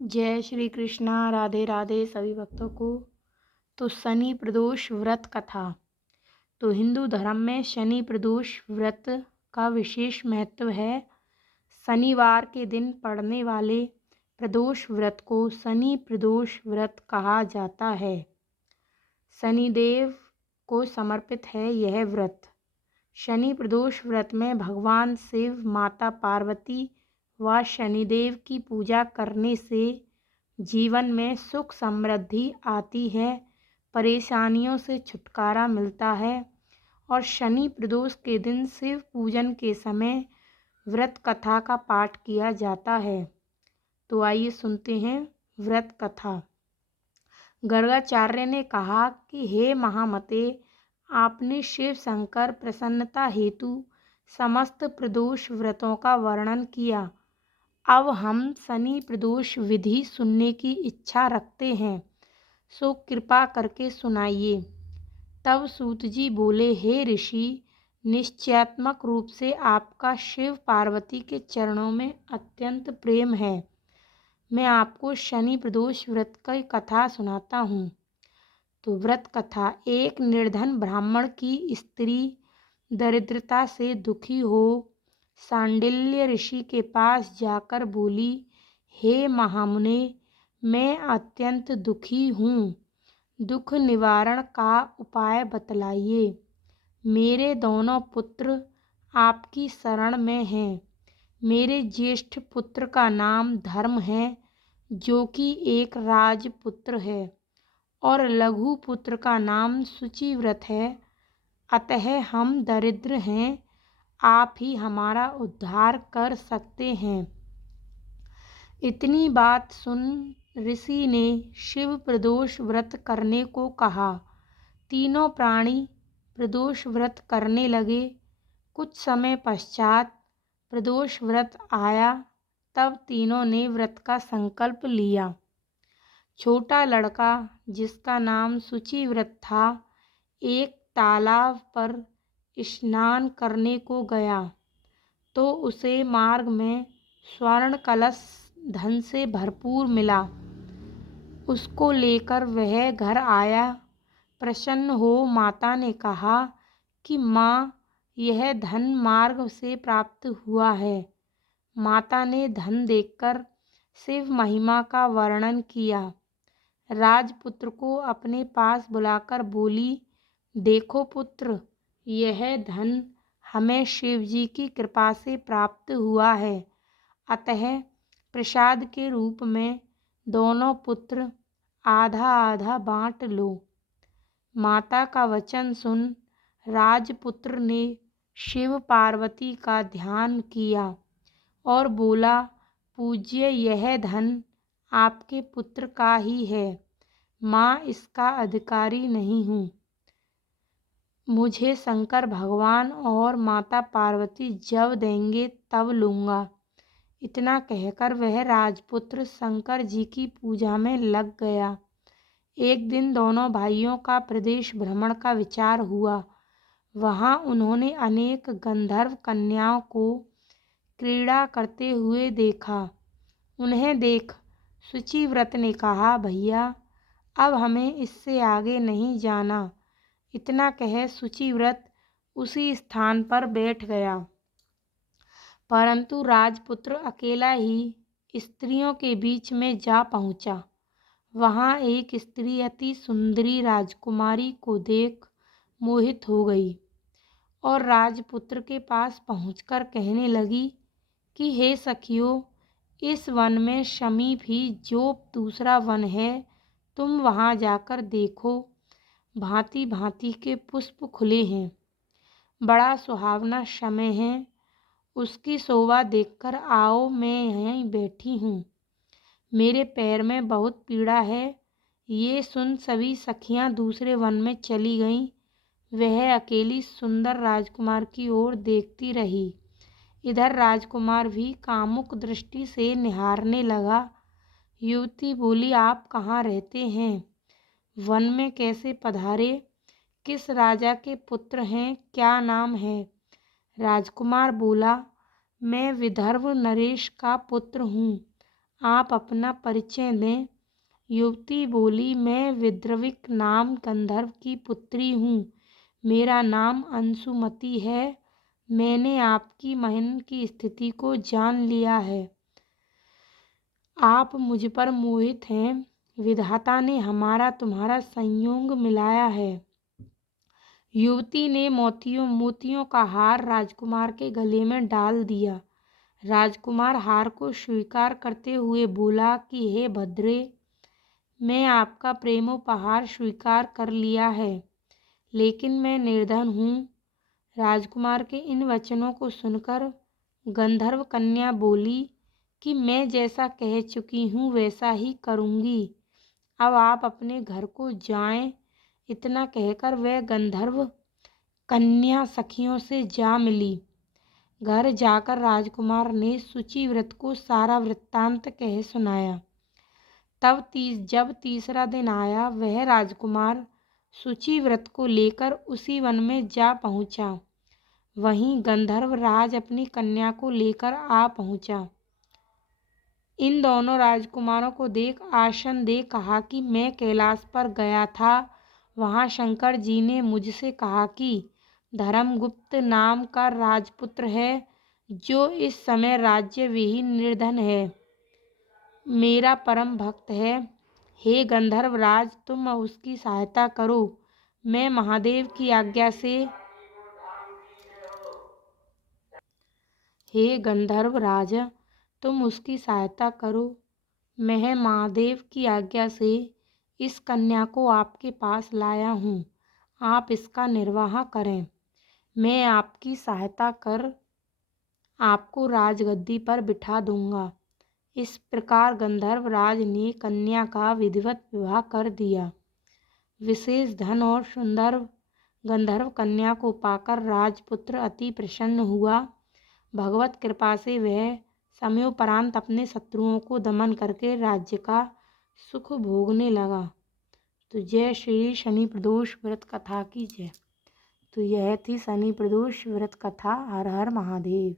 जय श्री कृष्णा। राधे राधे सभी भक्तों को। तो शनि प्रदोष व्रत कथा। तो हिंदू धर्म में शनि प्रदोष व्रत का विशेष महत्व है। शनिवार के दिन पड़ने वाले प्रदोष व्रत को शनि प्रदोष व्रत कहा जाता है। शनिदेव को समर्पित है यह व्रत। शनि प्रदोष व्रत में भगवान शिव, माता पार्वती व शनिदेव की पूजा करने से जीवन में सुख समृद्धि आती है, परेशानियों से छुटकारा मिलता है। और शनि प्रदोष के दिन शिव पूजन के समय व्रत कथा का पाठ किया जाता है। तो आइए सुनते हैं व्रत कथा। गर्गाचार्य ने कहा कि हे महामते, आपने शिव शंकर प्रसन्नता हेतु समस्त प्रदोष व्रतों का वर्णन किया। अब हम शनि प्रदोष विधि सुनने की इच्छा रखते हैं, सो कृपा करके सुनाइए। तब सूत जी बोले, हे ऋषि, निश्चयात्मक रूप से आपका शिव पार्वती के चरणों में अत्यंत प्रेम है। मैं आपको शनि प्रदोष व्रत की कथा सुनाता हूँ। तो व्रत कथा। एक निर्धन ब्राह्मण की स्त्री दरिद्रता से दुखी हो सांडिल्य ऋषि के पास जाकर बोली, हे महामुने, मैं अत्यंत दुखी हूँ, दुख निवारण का उपाय बतलाइए। मेरे दोनों पुत्र आपकी शरण में हैं। मेरे ज्येष्ठ पुत्र का नाम धर्म है, जो कि एक राजपुत्र है, और लघु पुत्र का नाम शुचिव्रत है। अतः हम दरिद्र हैं, आप ही हमारा उद्धार कर सकते हैं। इतनी बात सुन ऋषि ने शिव प्रदोष व्रत करने को कहा। तीनों प्राणी प्रदोष व्रत करने लगे। कुछ समय पश्चात प्रदोष व्रत आया। तब तीनों ने व्रत का संकल्प लिया। छोटा लड़का, जिसका नाम शुचिव्रत था, एक तालाब पर स्नान करने को गया तो उसे मार्ग में स्वर्ण कलश धन से भरपूर मिला। उसको लेकर वह घर आया। प्रसन्न हो माता ने कहा कि माँ, यह धन मार्ग से प्राप्त हुआ है। माता ने धन देखकर शिव महिमा का वर्णन किया। राजपुत्र को अपने पास बुलाकर बोली, देखो पुत्र, यह धन हमें शिव जी की कृपा से प्राप्त हुआ है। अतः प्रसाद के रूप में दोनों पुत्र आधा आधा बांट लो। माता का वचन सुन राजपुत्र ने शिव पार्वती का ध्यान किया और बोला, पूज्य, यह धन आपके पुत्र का ही है। माँ, इसका अधिकारी नहीं हूँ। मुझे शंकर भगवान और माता पार्वती जब देंगे तब लूँगा। इतना कहकर वह राजपुत्र शंकर जी की पूजा में लग गया। एक दिन दोनों भाइयों का प्रदेश भ्रमण का विचार हुआ। वहाँ उन्होंने अनेक गंधर्व कन्याओं को क्रीड़ा करते हुए देखा। उन्हें देख शुचिव्रत ने कहा, भैया, अब हमें इससे आगे नहीं जाना। इतना कह शुचिव्रत उसी स्थान पर बैठ गया। परंतु राजपुत्र अकेला ही स्त्रियों के बीच में जा पहुँचा। वहाँ एक स्त्री अति सुंदरी राजकुमारी को देख मोहित हो गई और राजपुत्र के पास पहुंचकर कहने लगी कि हे सखियों, इस वन में समीप ही जो दूसरा वन है, तुम वहाँ जाकर देखो। भांति भांति के पुष्प खुले हैं, बड़ा सुहावना समय है। उसकी शोभा देखकर आओ, मैं यहीं बैठी हूँ। मेरे पैर में बहुत पीड़ा है। ये सुन सभी सखियाँ दूसरे वन में चली गईं। वह अकेली सुंदर राजकुमार की ओर देखती रही। इधर राजकुमार भी कामुक दृष्टि से निहारने लगा। युवती बोली, आप कहाँ रहते हैं? वन में कैसे पधारे? किस राजा के पुत्र हैं? क्या नाम है? राजकुमार बोला, मैं विदर्भ नरेश का पुत्र हूँ। आप अपना परिचय दें। युवती बोली, मैं विद्रविक नाम गंधर्व की पुत्री हूँ। मेरा नाम अंशुमती है। मैंने आपकी बहन की स्थिति को जान लिया है। आप मुझ पर मोहित हैं। विधाता ने हमारा तुम्हारा संयोग मिलाया है। युवती ने मोतियों का हार राजकुमार के गले में डाल दिया। राजकुमार हार को स्वीकार करते हुए बोला कि हे भद्रे, मैं आपका प्रेमोपहार स्वीकार कर लिया है, लेकिन मैं निर्धन हूँ। राजकुमार के इन वचनों को सुनकर गंधर्व कन्या बोली कि मैं जैसा कह चुकी हूँ वैसा ही करूँगी। अब आप अपने घर को जाएं। इतना कहकर वह गंधर्व कन्या सखियों से जा मिली। घर जाकर राजकुमार ने शुचि व्रत को सारा वृत्तांत कह सुनाया। जब तीसरा दिन आया, वह राजकुमार शुचि व्रत को लेकर उसी वन में जा पहुँचा। वहीं गंधर्व राज अपनी कन्या को लेकर आ पहुँचा। इन दोनों राजकुमारों को देख आसन दे कहा कि मैं कैलाश पर गया था। वहाँ शंकर जी ने मुझसे कहा कि धर्मगुप्त नाम का राजपुत्र है, जो इस समय राज्य विहीन निर्धन है, मेरा परम भक्त है। हे गंधर्व राज, तुम उसकी सहायता करो। मैं महादेव की आज्ञा से हे गंधर्व राज, तुम उसकी सहायता करो। मैं महादेव की आज्ञा से इस कन्या को आपके पास लाया हूँ। आप इसका निर्वाह करें। मैं आपकी सहायता कर आपको राजगद्दी पर बिठा दूंगा। इस प्रकार गंधर्व राज ने कन्या का विधिवत विवाह कर दिया। विशेष धन और सुंदर गंधर्व कन्या को पाकर राजपुत्र अति प्रसन्न हुआ। भगवत कृपा से वह समयोपरांत अपने शत्रुओं को दमन करके राज्य का सुख भोगने लगा। तो जय श्री शनि प्रदोष व्रत कथा की जय। तो यह थी शनि प्रदोष व्रत कथा। हर हर महादेव।